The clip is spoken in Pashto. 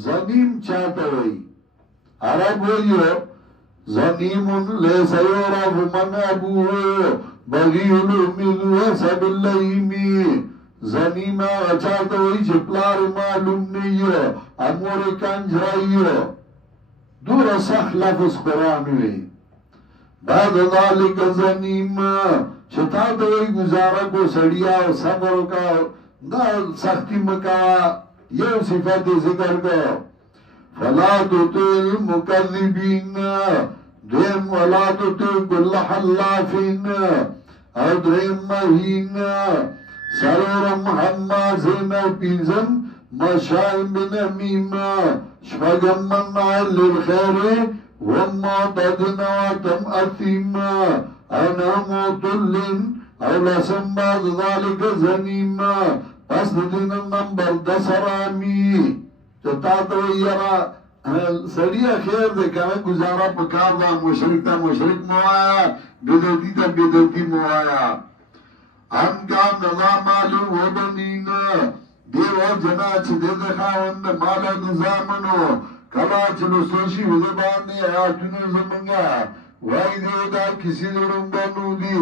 زنیم چاہتا ہوئی عرب ہوئیو زنیم لیس یورف من ابوه بغیل من حسب اللہیمی زنیم چاہتا ہوئی چپلار معلوم نہیں امور کنجرائی دور سخ لفظ قرآن ہوئی بعد ذالک زنیم چتا دوئی گزارا کو سڑیا و صبر کا دا سختی مکا یہ صفت ذکر کا فلا تطیع المکذبین دیم ولا تطیع کل حلافین او دریم مہین سرورم حمازین پیزن مشائم بن امیم شفگم منع للخیر وما تدناتم اثیم انا موتلن او لسم بعد ذالک زنیم پس دین نمبر 10 رامی چتا تو یرا سڑیا خیر دے کنا گزارا پکار دا مشرک تا مشرک موایا بدتی تا بدتی موایا ان کا نظام معلوم و بنین دیو جنا چھ دے دخاوند مالا نظامنو کلا چلو سوشی وزبانی آتونو زمنگا وائی دیو دا کسی درنگا نو دی